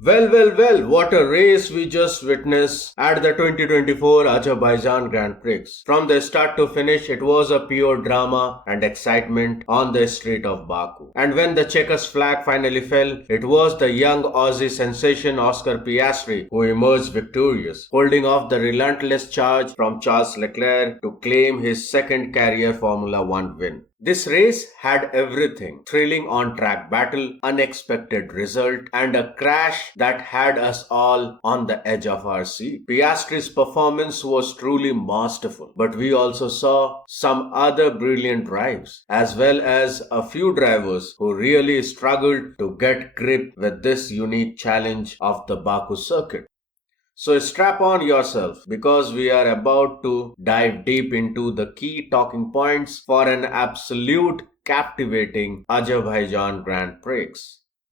Well, what a race we just witnessed at the 2024 Azerbaijan Grand Prix. From the start to finish, it was a pure drama and excitement on the street of Baku. And when the Chequers flag finally fell, it was the young Aussie sensation Oscar Piastri who emerged victorious, holding off the relentless charge from Charles Leclerc to claim his second career Formula One win. This race had everything: thrilling on track battle, unexpected result, and a crash that had us all on the edge of our seat. Piastri's performance was truly masterful, but we also saw some other brilliant drives, as well as a few drivers who really struggled to get grip with this unique challenge of the Baku circuit. So strap on yourself because we are about to dive deep into the key talking points for an absolute captivating Azerbaijan Grand Prix.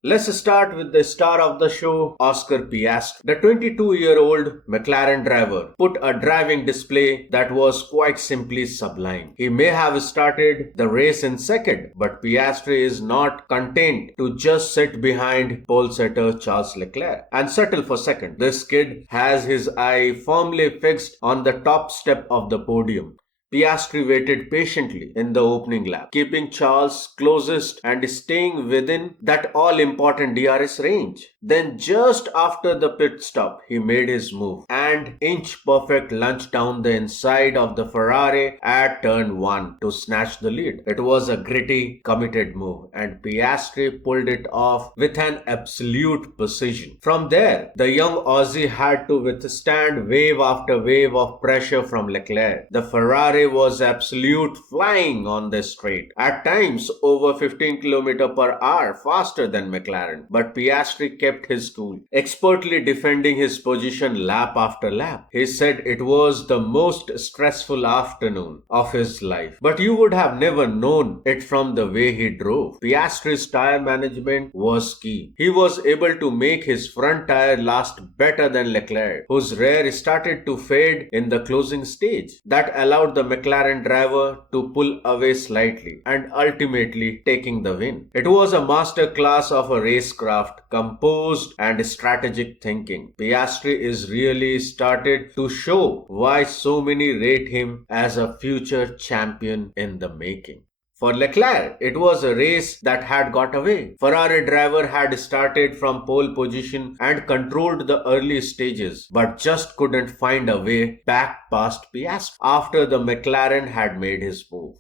Let's start with the star of the show, Oscar Piastri. The 22-year-old McLaren driver put a driving display that was quite simply sublime. He may have started the race in second, but Piastri is not content to just sit behind pole setter Charles Leclerc and settle for second. This kid has his eye firmly fixed on the top step of the podium. Piastri waited patiently in the opening lap, keeping Charles closest and staying within that all important DRS range. Then, just after the pit stop, he made his move and inch perfect lunge down the inside of the Ferrari at turn 1 to snatch the lead. It was a gritty, committed move, and Piastri pulled it off with an absolute precision. From there, the young Aussie had to withstand wave after wave of pressure from Leclerc. The Ferrari was absolute flying on the straight, at times over 15 km per hour faster than McLaren, but Piastri kept his cool, expertly defending his position lap after lap. He said it was the most stressful afternoon of his life, but you would have never known it from the way he drove. Piastri's tire management was key. He was able to make his front tire last better than Leclerc, whose rear started to fade in the closing stage. That allowed the McLaren driver to pull away slightly and ultimately taking the win. It was a master class of a racecraft composed and strategic thinking. Piastri is really started to show why so many rate him as a future champion in the making. For Leclerc, it was a race that had got away. Ferrari driver had started from pole position and controlled the early stages, but just couldn't find a way back past Piastri after the McLaren had made his move.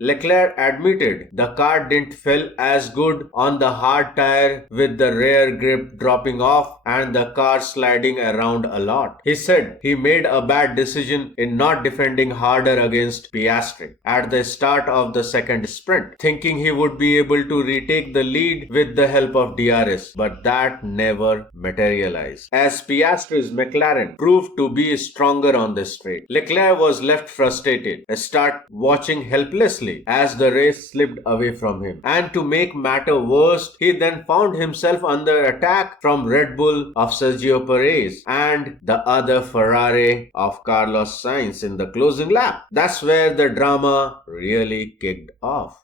Leclerc admitted the car didn't feel as good on the hard tire with the rear grip dropping off and the car sliding around a lot. He said he made a bad decision in not defending harder against Piastri at the start of the second sprint, thinking he would be able to retake the lead with the help of DRS, but that never materialized, as Piastri's McLaren proved to be stronger on the straight. Leclerc was left frustrated, start watching helplessly as the race slipped away from him. And to make matter worse, he then found himself under attack from Red Bull of Sergio Perez and the other Ferrari of Carlos Sainz in the closing lap. That's where the drama really kicked off.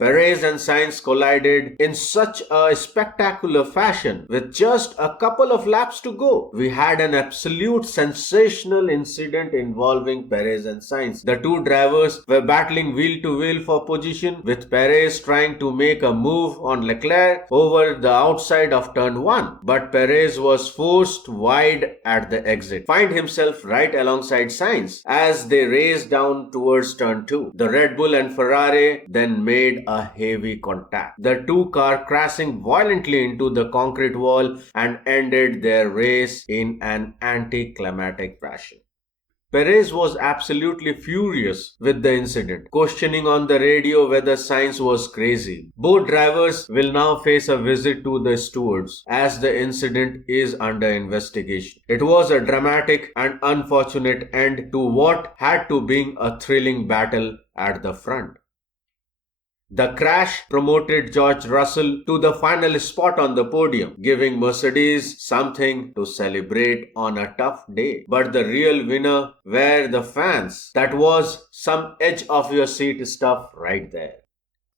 Perez and Sainz collided in such a spectacular fashion with just a couple of laps to go. We had an absolute sensational incident involving Perez and Sainz. The two drivers were battling wheel to wheel for position, with Perez trying to make a move on Leclerc over the outside of turn 1. But Perez was forced wide at the exit, find himself right alongside Sainz as they raced down towards turn 2. The Red Bull and Ferrari then made a heavy contact, the two cars crashing violently into the concrete wall and ended their race in an anticlimactic fashion. Perez was absolutely furious with the incident, questioning on the radio whether Sainz was crazy. Both drivers will now face a visit to the stewards as the incident is under investigation. It was a dramatic and unfortunate end to what had to be a thrilling battle at the front. The crash promoted George Russell to the final spot on the podium, giving Mercedes something to celebrate on a tough day. But the real winner were the fans. That was some edge of your seat stuff right there.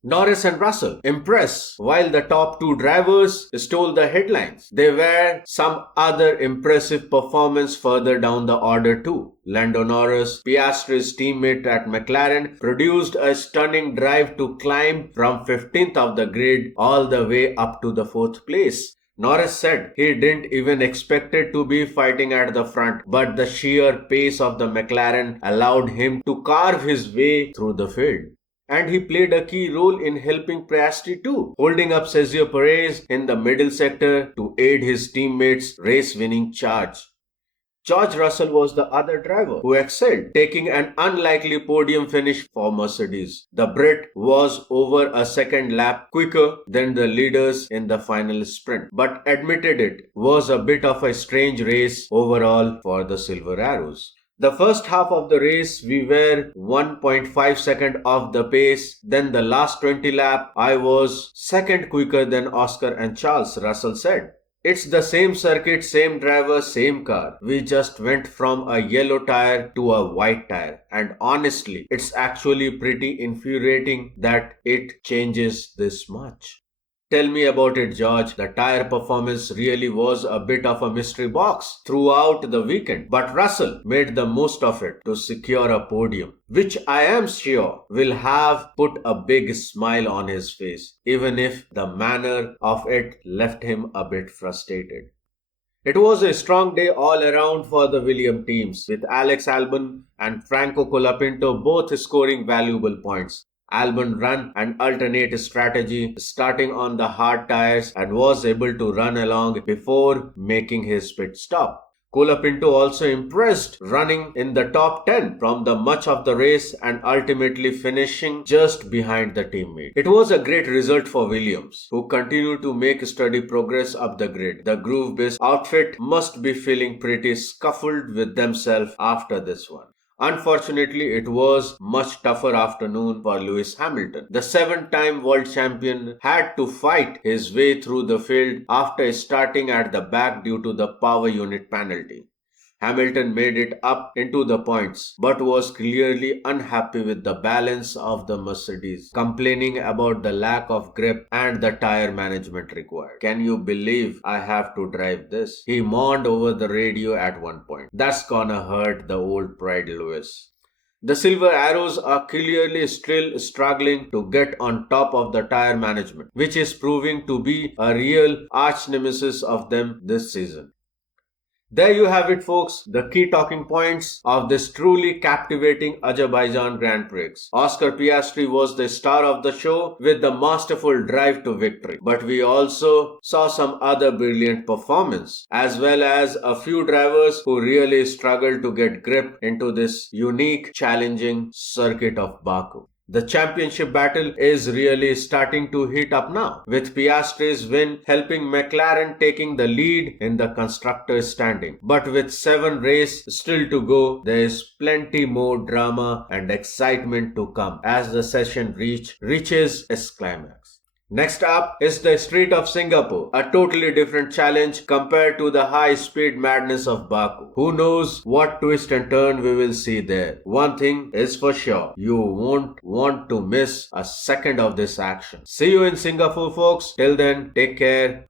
Norris and Russell impress, while the top two drivers stole the headlines. There were some other impressive performance further down the order too. Lando Norris, Piastri's teammate at McLaren, produced a stunning drive to climb from 15th of the grid all the way up to the 4th place. Norris said he didn't even expect it to be fighting at the front, but the sheer pace of the McLaren allowed him to carve his way through the field. And he played a key role in helping Piastri too, holding up Sergio Perez in the middle sector to aid his teammates' race-winning charge. George Russell was the other driver who excelled, taking an unlikely podium finish for Mercedes. The Brit was over a second lap quicker than the leaders in the final sprint, but admitted it was a bit of a strange race overall for the Silver Arrows. The first half of the race, we were 1.5 seconds off the pace. Then the last 20 lap, I was second quicker than Oscar and Charles, Russell said. It's the same circuit, same driver, same car. We just went from a yellow tire to a white tire. And honestly, it's actually pretty infuriating that it changes this much. Tell me about it, George. The tire performance really was a bit of a mystery box throughout the weekend, but Russell made the most of it to secure a podium, which I am sure will have put a big smile on his face, even if the manner of it left him a bit frustrated. It was a strong day all around for the Williams teams, with Alex Albon and Franco Colapinto both scoring valuable points. Albon ran an alternate strategy starting on the hard tires and was able to run along before making his pit stop. Colapinto also impressed, running in the top 10 from the much of the race and ultimately finishing just behind the teammate. It was a great result for Williams, who continued to make steady progress up the grid. The groove-based outfit must be feeling pretty scuffled with themselves after this one. Unfortunately, it was much tougher afternoon for Lewis Hamilton. The seven-time world champion had to fight his way through the field after starting at the back due to the power unit penalty. Hamilton made it up into the points, but was clearly unhappy with the balance of the Mercedes, complaining about the lack of grip and the tire management required. Can you believe I have to drive this? He mourned over the radio at one point. That's gonna hurt the old pride, Lewis. The Silver Arrows are clearly still struggling to get on top of the tire management, which is proving to be a real arch nemesis of them this season. There you have it, folks, the key talking points of this truly captivating Azerbaijan Grand Prix. Oscar Piastri was the star of the show with the masterful drive to victory. But we also saw some other brilliant performance, as well as a few drivers who really struggled to get grip into this unique, challenging circuit of Baku. The championship battle is really starting to heat up now, with Piastri's win helping McLaren taking the lead in the constructors' standing. But with 7 races still to go, there is plenty more drama and excitement to come as the session reaches its climax. Next up is the Street of Singapore, a totally different challenge compared to the high-speed madness of Baku. Who knows what twist and turn we will see there. One thing is for sure, you won't want to miss a second of this action. See you in Singapore, folks. Till then, take care.